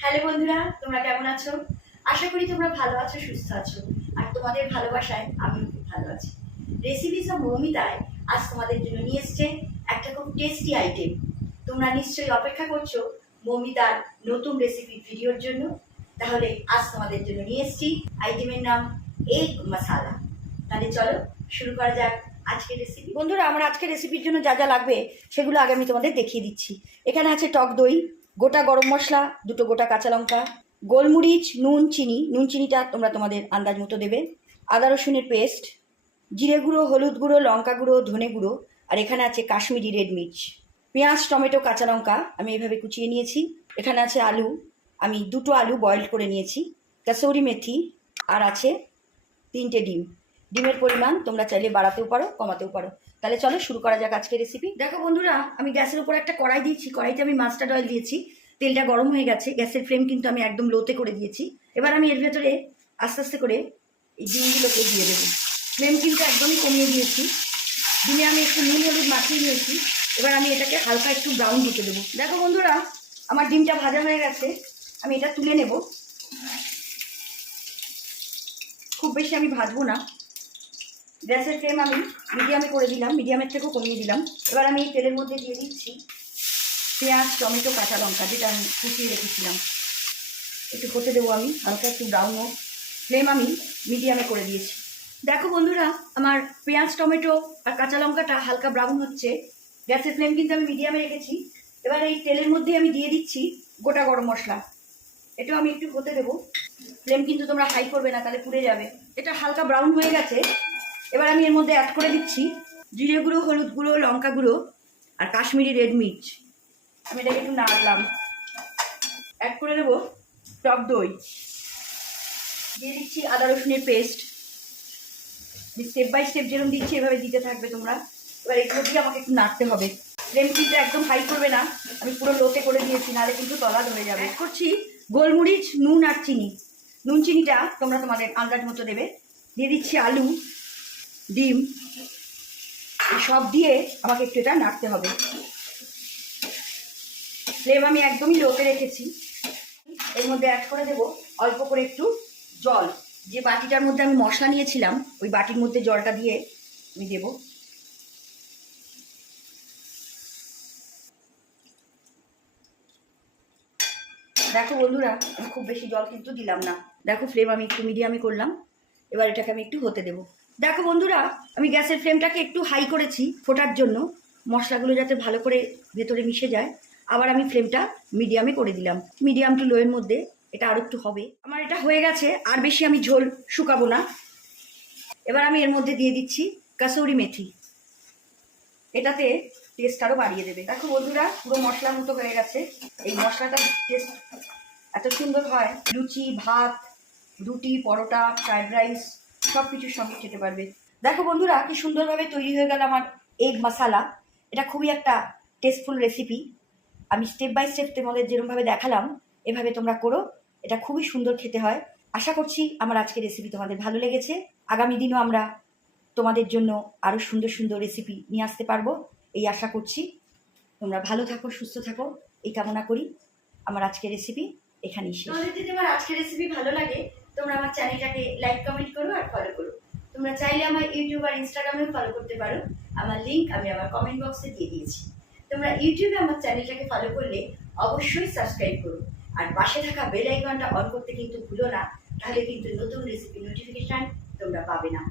Hello বন্ধুরা, তোমরা কেমন আছো? আশা করি তোমরা ভালো আছো, সুস্থ আছো। আর তোমাদের ভালোবাসায় আমিও খুব ভালো আছি। রেসিপিস অফ মৌমিতায় আজ তোমাদের জন্য নিয়ে এসছে একটা খুব টেস্টি আইটেম। তোমরা নিশ্চয়ই অপেক্ষা করছো মৌমিতার নতুন রেসিপির ভিডিওর জন্য। তাহলে আজ তোমাদের জন্য নিয়ে এসছি আইটেমের নাম এগ মশালা। তাহলে চলো শুরু করা যাক আজকের রেসিপি। বন্ধুরা, আমার আজকের রেসিপির জন্য যা যা লাগবে সেগুলো আগে আমি তোমাদের দেখিয়ে দিচ্ছি। এখানে আছে টক দই, গোটা গরম মশলা, দুটো গোটা কাঁচা লঙ্কা, গোলমরিচ, নুন, চিনি। নুন চিনিটা তোমরা তোমাদের আন্দাজ মতো দেবে। আদা রসুনের পেস্ট, জিরে গুঁড়ো, হলুদ গুঁড়ো, লঙ্কা গুঁড়ো, ধনে গুঁড়ো, আর এখানে আছে কাশ্মীরি রেড মির্চ। পেঁয়াজ, টমেটো, কাঁচা লঙ্কা আমি এইভাবে কুচিয়ে নিয়েছি। এখানে আছে আলু, আমি দুটো আলু বয়েল করে নিয়েছি। কাসৌরি মেথি, আর আছে 3টে ডিম। ডিমের পরিমাণ তোমরা চাইলে বাড়াতেও পারো, কমাতেও পারো। তাহলে চলো শুরু করা যাক আজকের রেসিপি। দেখো বন্ধুরা, আমি গ্যাসের উপর একটা কড়াই দিয়েছি। কড়াইতে আমি মাস্টার্ড অয়েল দিয়েছি। তেলটা গরম হয়ে গেছে। গ্যাসের ফ্লেম কিন্তু আমি একদম লোতে করে দিয়েছি। এবার আমি এর ভেতরে আস্তে আস্তে করে এই ডিমগুলোকে দিয়ে দেবো। ফ্লেম কিন্তু একদমই কমিয়ে দিয়েছি। ডিমে আমি একটু নুন হলুদ মাখিয়ে নিয়েছি। এবার আমি এটাকে হালকা একটু ব্রাউন দিতে দেবো। দেখো বন্ধুরা, আমার ডিমটা ভাজা হয়ে গেছে। আমি এটা তুলে নেব। খুব বেশি আমি ভাজবো না। গ্যাসের ফ্লেম আমি মিডিয়ামে করে দিলাম, মিডিয়ামের থেকেও কমিয়ে দিলাম। এবার আমি এই তেলের মধ্যে দিয়ে দিচ্ছি পেঁয়াজ, টমেটো, কাঁচা লঙ্কা, যেটা আমি কুচিয়ে রেখেছিলাম। একটু হতে দেবো আমি, হালকা একটু ব্রাউন হোক। ফ্লেম আমি মিডিয়ামে করে দিয়েছি। দেখো বন্ধুরা, আমার পেঁয়াজ, টমেটো আর কাঁচা লঙ্কাটা হালকা ব্রাউন হচ্ছে। গ্যাসের ফ্লেম কিন্তু আমি মিডিয়ামে রেখেছি। এবার এই তেলের মধ্যে আমি দিয়ে দিচ্ছি গোটা গরম মশলা। এটাও আমি একটু হতে দেবো। ফ্লেম কিন্তু তোমরা হাই করবে না, তাহলে পুড়ে যাবে। এটা হালকা ব্রাউন হয়ে গেছে। এবার আমি এর মধ্যে অ্যাড করে দিচ্ছি জিরে গুঁড়ো, হলুদ গুঁড়ো, লঙ্কা গুঁড়ো আর কাশ্মীরি রেড মির্চ। আমি এটাকে একটু নাড়লাম। অ্যাড করে দেবো টক দই, দিয়ে দিচ্ছি আদা রসুনের পেস্ট। স্টেপ বাই স্টেপ যেরকম দিচ্ছি এভাবে দিতে থাকবে তোমরা। এবার এগুলো দিয়ে আমাকে একটু নাড়তে হবে। ফ্লেম কিন্তু একদম হাই করবে না, আমি পুরো লোতে করে দিয়েছি, নাহলে কিন্তু তলা ধরে যাবে। অ্যাড করছি গোলমরিচ, নুন আর চিনি। নুন চিনিটা তোমরা তোমাদের আন্দাজ মতো দেবে। দিয়ে দিচ্ছি আলু, ডিম, সব দিয়ে আমাকে একটু এটা নাড়তে হবে। ফ্লেম আমি একদমই লোতে রেখেছি। এর মধ্যে অ্যাড করে দেবো অল্প করে একটু জল। যে বাটিটার মধ্যে আমি মশলা নিয়েছিলাম ওই বাটির মধ্যে জলটা দিয়ে আমি দেবো। দেখো বন্ধুরা, আমি খুব বেশি জল কিন্তু দিলাম না। দেখো ফ্লেম আমি একটু মিডিয়ামে করলাম। এবার এটাকে আমি একটু হতে দেবো। দেখো বন্ধুরা, আমি গ্যাসের ফ্লেমটাকে একটু হাই করেছি ফোটার জন্য, মশলাগুলো যাতে ভালো করে ভেতরে মিশে যায়। আবার আমি ফ্লেমটা মিডিয়ামে করে দিলাম, মিডিয়াম টু লোয়ের মধ্যে। এটা আরও একটু হবে। আমার এটা হয়ে গেছে, আর বেশি আমি ঝোল শুকাবো না। এবার আমি এর মধ্যে দিয়ে দিচ্ছি কাসৌরি মেথি। এটাতে টেস্ট আরও বাড়িয়ে দেবে। দেখো বন্ধুরা, পুরো মশলা মতো হয়ে গেছে। এই মশলাটার টেস্ট এত সুন্দর হয়, লুচি, ভাত, রুটি, পরোটা, ফ্রাইড রাইস সব কিছুর সঙ্গে খেতে পারবে। দেখো বন্ধুরা, কি সুন্দরভাবে তৈরি হয়ে গেল আমার এগ মশালা। এটা খুবই একটা টেস্টফুল রেসিপি। আমি স্টেপ বাই স্টেপ তোমাদের যেরকমভাবে দেখালাম এভাবে তোমরা করো। এটা খুবই সুন্দর খেতে হয়। আশা করছি আমার আজকের রেসিপি তোমাদের ভালো লেগেছে। আগামী দিনও আমরা তোমাদের জন্য আরও সুন্দর সুন্দর রেসিপি নিয়ে আসতে পারবো, এই আশা করছি। তোমরা ভালো থাকো, সুস্থ থাকো, এই কামনা করি। আমার আজকের রেসিপি এখানেই শেষ। তোমাদের যদি আমার আজকের রেসিপি ভালো লাগে, তোমরা আমার চ্যানেলটাকে লাইক, কমেন্ট করো আর ফলো করো। তোমরা চাইলে আমার ইউটিউব আর ইনস্টাগ্রামেও ফলো করতে পারো। আমার লিঙ্ক আমি আমার কমেন্ট বক্সে দিয়ে দিয়েছি। তোমরা ইউটিউবে আমার চ্যানেলটাকে ফলো করলে অবশ্যই সাবস্ক্রাইব করো। আর পাশে থাকা বেল আইকনটা অন করতে কিন্তু ভুলো না, তাহলে কিন্তু নতুন রেসিপি নোটিফিকেশন তোমরা পাবে না।